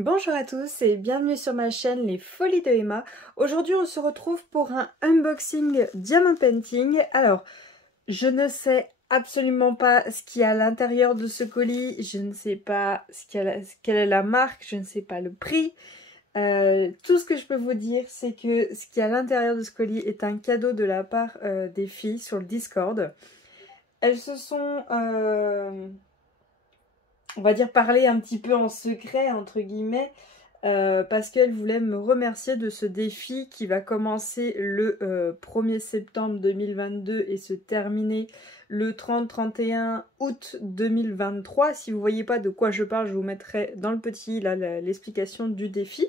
Bonjour à tous et bienvenue sur ma chaîne Les Folies de Emma. Aujourd'hui on se retrouve pour un unboxing Diamond Painting. Alors, je ne sais absolument pas ce qu'il y a à l'intérieur de ce colis, je ne sais pas quelle est la marque, je ne sais pas le prix. Tout ce que je peux vous dire, c'est que ce qu'il y a à l'intérieur de ce colis est un cadeau de la part des filles sur le Discord. Elles se sont... on va dire parler un petit peu en secret, entre guillemets, parce qu'elle voulait me remercier de ce défi qui va commencer le 1er septembre 2022 et se terminer le 30-31 août 2023. Si vous ne voyez pas de quoi je parle, je vous mettrai dans le petit là l'explication du défi.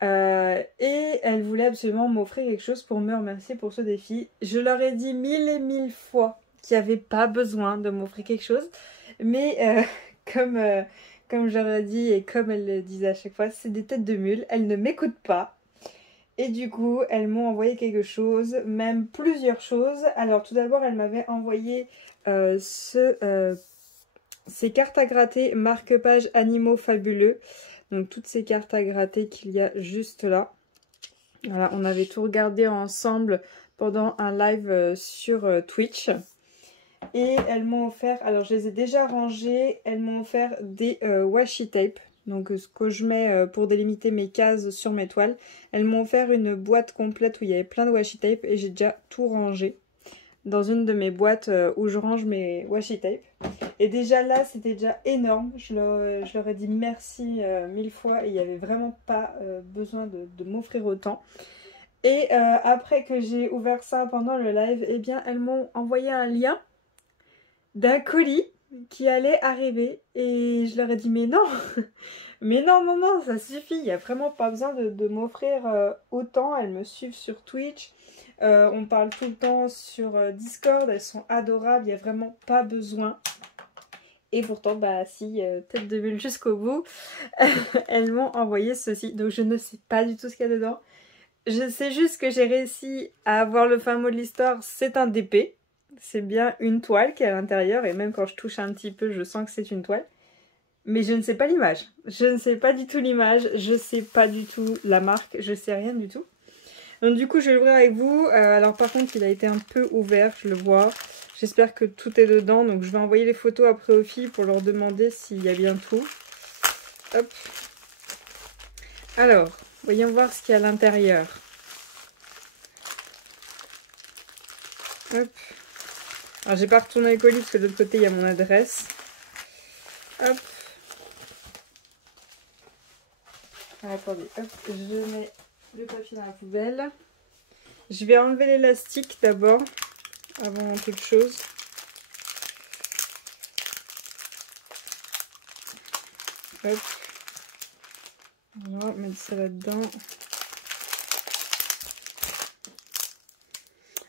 Et elle voulait absolument m'offrir quelque chose pour me remercier pour ce défi. Je leur ai dit 1000 et 1000 fois qu'il n'y avait pas besoin de m'offrir quelque chose, mais comme j'aurais dit et comme elle le disait à chaque fois, c'est des têtes de mule, elles ne m'écoutent pas. Et du coup, elles m'ont envoyé quelque chose, même plusieurs choses. Alors tout d'abord, elle m'avait envoyé ces cartes à gratter marque-page animaux fabuleux. Donc toutes ces cartes à gratter qu'il y a juste là. Voilà, on avait tout regardé ensemble pendant un live sur Twitch. Et elles m'ont offert, alors je les ai déjà rangées, elles m'ont offert des washi tape. Donc ce que je mets pour délimiter mes cases sur mes toiles. Elles m'ont offert une boîte complète où il y avait plein de washi tape et j'ai déjà tout rangé dans une de mes boîtes où je range mes washi tape. Et déjà là, c'était déjà énorme. Je leur ai dit merci 1000 fois et il n'y avait vraiment pas besoin de m'offrir autant. Et après que j'ai ouvert ça pendant le live, eh bien elles m'ont envoyé un lien d'un colis qui allait arriver et je leur ai dit mais non, mais non, ça suffit, il n'y a vraiment pas besoin de m'offrir autant. Elles me suivent sur Twitch, on parle tout le temps sur Discord, elles sont adorables, il n'y a vraiment pas besoin. Et pourtant, bah si, tête de mule jusqu'au bout, elles m'ont envoyé ceci, donc je ne sais pas du tout ce qu'il y a dedans. Je sais juste que j'ai réussi à avoir le fin mot de l'histoire, c'est un DP. C'est bien une toile qui est à l'intérieur et même quand je touche un petit peu, je sens que c'est une toile. Mais je ne sais pas l'image. Je ne sais pas du tout l'image, je ne sais pas du tout la marque, je ne sais rien du tout. Donc du coup, je vais l'ouvrir avec vous. Alors par contre, il a été un peu ouvert, je le vois. J'espère que tout est dedans. Donc je vais envoyer les photos après aux filles pour leur demander s'il y a bien tout. Hop. Alors, voyons voir ce qu'il y a à l'intérieur. Hop. Alors j'ai pas retourné le colis parce que de l'autre côté il y a mon adresse. Hop. Alors, attendez, hop, je mets le papier dans la poubelle. Je vais enlever l'élastique d'abord, avant toute chose. Hop. Voilà, mettre ça là-dedans.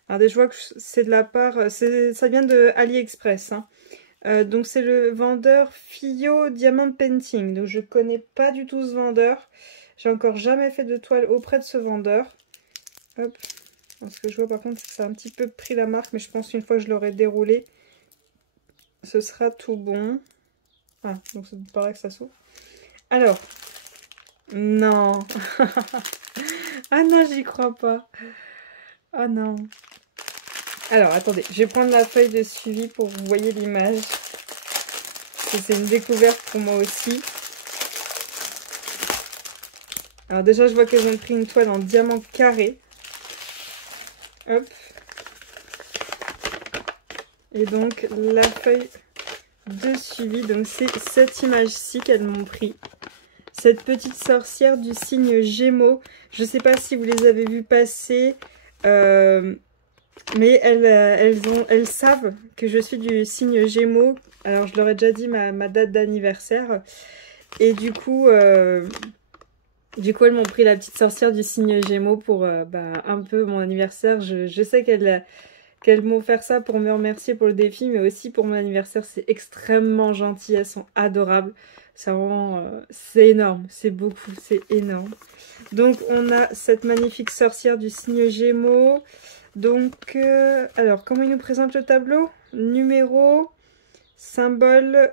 Alors déjà, je vois que c'est de la part, ça vient de AliExpress. Hein. Donc c'est le vendeur Fio Diamond Painting. Donc je connais pas du tout ce vendeur. J'ai encore jamais fait de toile auprès de ce vendeur. Hop. Alors, ce que je vois par contre, c'est que ça a un petit peu pris la marque, mais je pense qu'une fois que je l'aurai déroulé, ce sera tout bon. Ah, donc ça me paraît que ça s'ouvre. Alors, non. Ah non, j'y crois pas. Ah non. Alors, attendez, je vais prendre la feuille de suivi pour que vous voyez l'image. C'est une découverte pour moi aussi. Alors déjà, je vois qu'elles ont pris une toile en diamant carré. Hop. Et donc, la feuille de suivi. Donc, c'est cette image-ci qu'elles m'ont pris. Cette petite sorcière du signe Gémeaux. Je ne sais pas si vous les avez vues passer. Mais elles savent que je suis du signe Gémeaux. Alors, je leur ai déjà dit ma date d'anniversaire. Et du coup, elles m'ont pris la petite sorcière du signe Gémeaux pour un peu mon anniversaire. Je sais qu'elles m'ont offert ça pour me remercier pour le défi, mais aussi pour mon anniversaire. C'est extrêmement gentil, elles sont adorables. C'est vraiment, c'est énorme, c'est beaucoup, c'est énorme. Donc, on a cette magnifique sorcière du signe Gémeaux. Donc, alors, comment il nous présente le tableau? Numéro, symbole,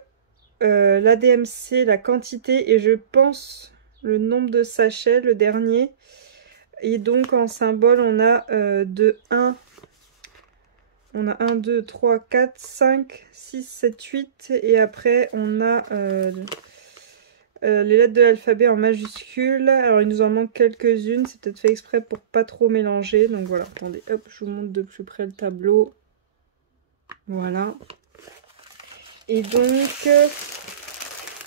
l'ADMC, la quantité et je pense le nombre de sachets, le dernier. Et donc en symbole, on a de 1. On a 1, 2, 3, 4, 5, 6, 7, 8. Et après, on a les lettres de l'alphabet en majuscule. Alors, il nous en manque quelques-unes. C'est peut-être fait exprès pour pas trop mélanger. Donc voilà, attendez, hop, je vous montre de plus près le tableau. Voilà. Et donc,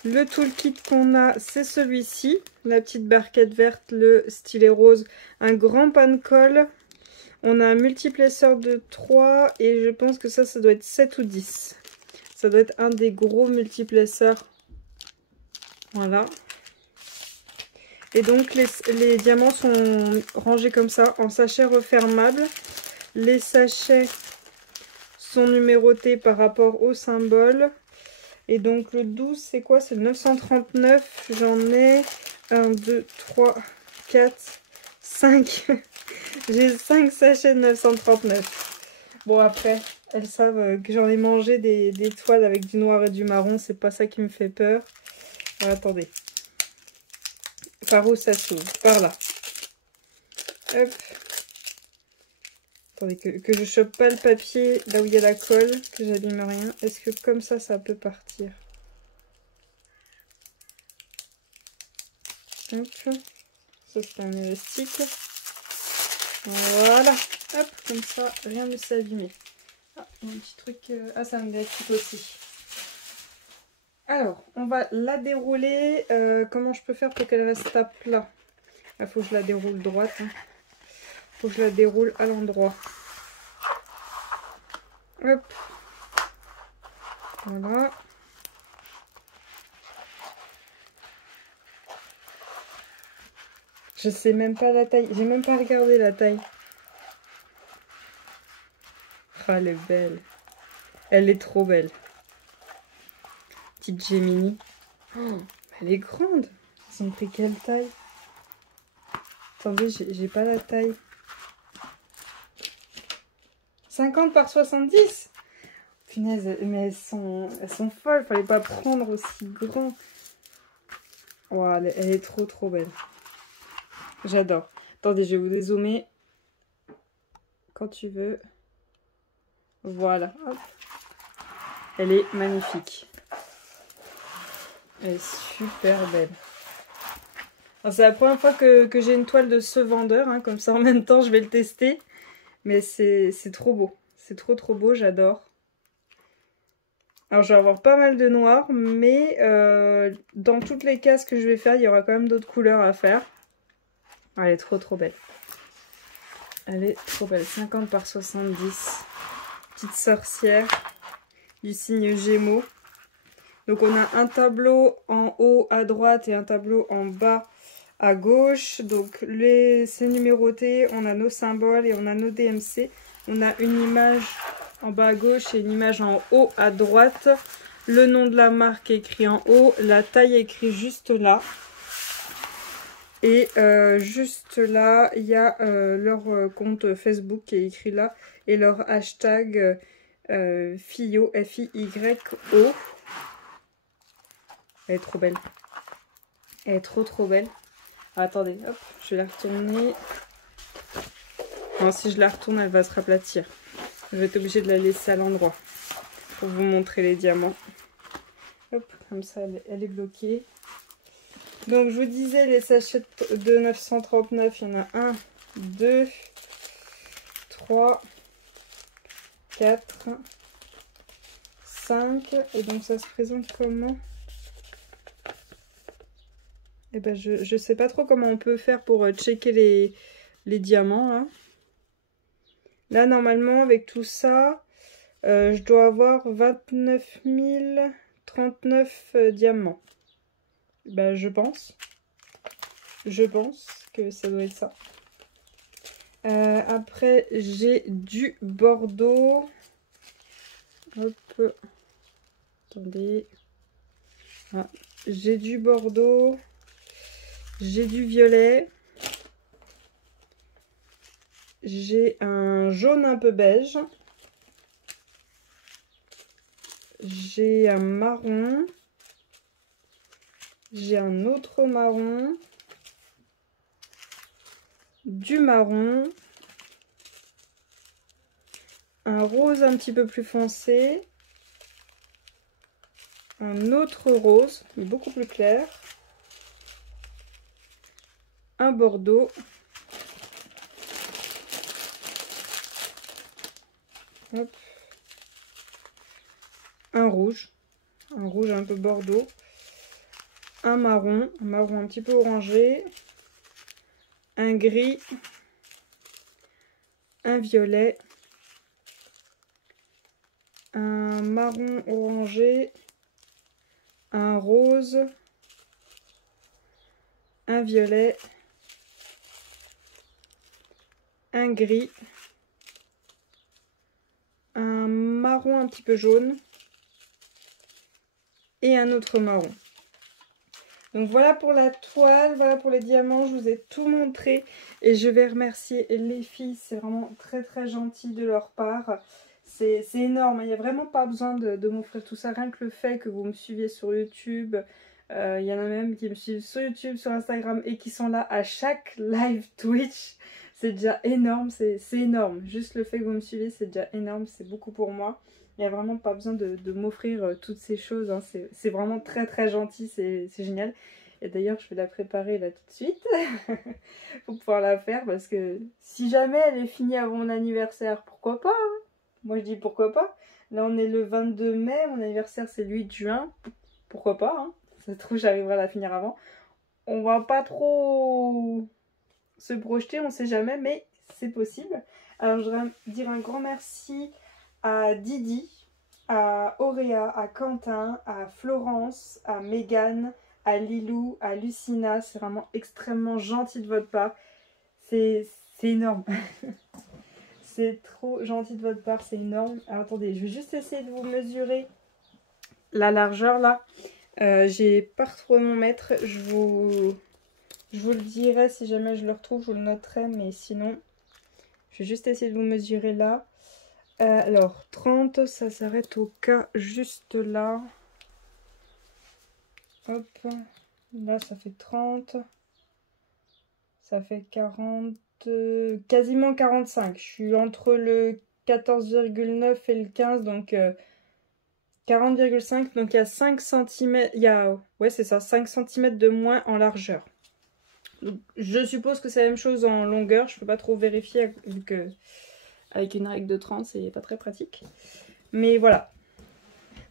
le toolkit qu'on a, c'est celui-ci. La petite barquette verte, le stylet rose, un grand pan-colle. On a un multiplesseur de 3 et je pense que ça doit être 7 ou 10. Ça doit être un des gros multiplesseurs. Voilà. Et donc les diamants sont rangés comme ça, en sachets refermables. Les sachets sont numérotés par rapport au symbole. Et donc le 12, c'est quoi? C'est le 939. J'en ai 1, 2, 3, 4, 5. J'ai 5 sachets de 939. Bon, après, elles savent que j'en ai mangé des toiles avec du noir et du marron. C'est pas ça qui me fait peur. Alors, attendez. Par où ça s'ouvre? Par là. Hop. Attendez, que je chope pas le papier là où il y a la colle, que j'abîme rien. Est-ce que comme ça peut partir? Hop. Ça, c'est un élastique. Voilà. Hop, comme ça, rien ne s'est abîmé. Ah, un petit truc... Ah, ça me gâte aussi. Alors, on va la dérouler. Comment je peux faire pour qu'elle reste à plat? Il faut que je la déroule droite. Il faut que je la déroule à l'endroit. Hop. Voilà. Je sais même pas la taille. J'ai même pas regardé la taille. Ah, elle est belle. Elle est trop belle. Petite Gemini. Oh, elle est grande. Ils ont pris quelle taille? Attendez, j'ai pas la taille. 50 par 70. Punaise, mais elles sont folles. Fallait pas prendre aussi grand. Wow, elle est trop belle. J'adore. Attendez, je vais vous dézoomer. Quand tu veux. Voilà. Hop. Elle est magnifique. Elle est super belle. C'est la première fois que j'ai une toile de ce vendeur. Hein, comme ça, en même temps, je vais le tester. Mais c'est trop beau. C'est trop beau. J'adore. Alors, je vais avoir pas mal de noir. Mais dans toutes les cases que je vais faire, il y aura quand même d'autres couleurs à faire. Elle est trop belle. Elle est trop belle. 50 par 70. Petite sorcière. Du signe Gémeaux. Donc on a un tableau en haut à droite et un tableau en bas à gauche. Donc c'est numéroté, on a nos symboles et on a nos DMC. On a une image en bas à gauche et une image en haut à droite. Le nom de la marque est écrit en haut, la taille est écrit juste là. Et juste là, il y a leur compte Facebook qui est écrit là. Et leur hashtag FIYO, F-I-Y-O. Elle est trop belle. Elle est trop belle. Ah, attendez, hop, je vais la retourner. Non, si je la retourne, elle va se raplatir. Je vais être obligée de la laisser à l'endroit pour vous montrer les diamants. Hop, comme ça, elle est bloquée. Donc, je vous disais, les sachets de 939, il y en a 1, 2, 3, 4, 5. Et donc, ça se présente comment? Eh ben, je sais pas trop comment on peut faire pour checker les diamants. Hein. Là, normalement, avec tout ça, je dois avoir 29 039 diamants. Ben, je pense. Je pense que ça doit être ça. Après, j'ai du Bordeaux. Hop. Attendez. Ah, j'ai du Bordeaux. J'ai du violet. J'ai un jaune un peu beige. J'ai un marron. J'ai un autre marron. Du marron. Un rose un petit peu plus foncé. Un autre rose, mais beaucoup plus clair. Un bordeaux. Hop. Un rouge un peu bordeaux. Un marron un petit peu orangé. Un gris. Un violet. Un marron orangé. Un rose. Un violet. Un gris. Un marron un petit peu jaune et un autre marron. Donc voilà pour la toile, voilà pour les diamants, je vous ai tout montré et je vais remercier les filles, c'est vraiment très très gentil de leur part. C'est énorme, il n'y a vraiment pas besoin de m'offrir tout ça, rien que le fait que vous me suiviez sur YouTube. Il y en a même qui me suivent sur YouTube, sur Instagram et qui sont là à chaque live Twitch. C'est déjà énorme, c'est énorme. Juste le fait que vous me suivez, c'est déjà énorme, c'est beaucoup pour moi. Il n'y a vraiment pas besoin de m'offrir toutes ces choses. Hein. C'est vraiment très très gentil, c'est génial. Et d'ailleurs, je vais la préparer là tout de suite pour pouvoir la faire. Parce que si jamais elle est finie avant mon anniversaire, pourquoi pas hein. Moi je dis pourquoi pas. Là on est le 22 mai, mon anniversaire c'est le 8 juin. Pourquoi pas hein. Ça se trouve j'arriverai à la finir avant. On va pas trop se projeter, on sait jamais, mais c'est possible. Alors je voudrais dire un grand merci à Didi, à Auréa, à Quentin, à Florence, à Mégane, à Lilou, à Lucina. C'est vraiment extrêmement gentil de votre part. C'est énorme. C'est trop gentil de votre part, c'est énorme. Alors attendez, je vais juste essayer de vous mesurer la largeur là. J'ai pas retrouvé mon mètre, je vous le dirai si jamais je le retrouve, je vous le noterai, mais sinon, je vais juste essayer de vous mesurer là. Alors, 30, ça s'arrête au cas juste là. Hop, là ça fait 30. Ça fait 40, quasiment 45. Je suis entre le 14,9 et le 15, donc 40,5. Donc il y a 5 cm, ouais c'est ça, 5 cm de moins en largeur. Donc, je suppose que c'est la même chose en longueur, je peux pas trop vérifier vu que avec une règle de 30 c'est pas très pratique. Mais voilà.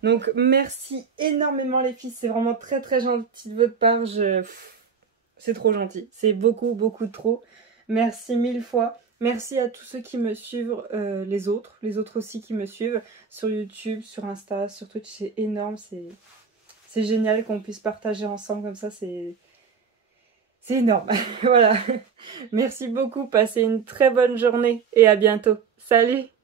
Donc merci énormément les filles, c'est vraiment très très gentil de votre part. C'est trop gentil, c'est beaucoup beaucoup trop. Merci 1000 fois. Merci à tous ceux qui me suivent, les autres aussi qui me suivent sur YouTube, sur Insta, sur Twitch, c'est énorme, c'est génial qu'on puisse partager ensemble comme ça, c'est énorme. Voilà. Merci beaucoup, passez une très bonne journée et à bientôt. Salut!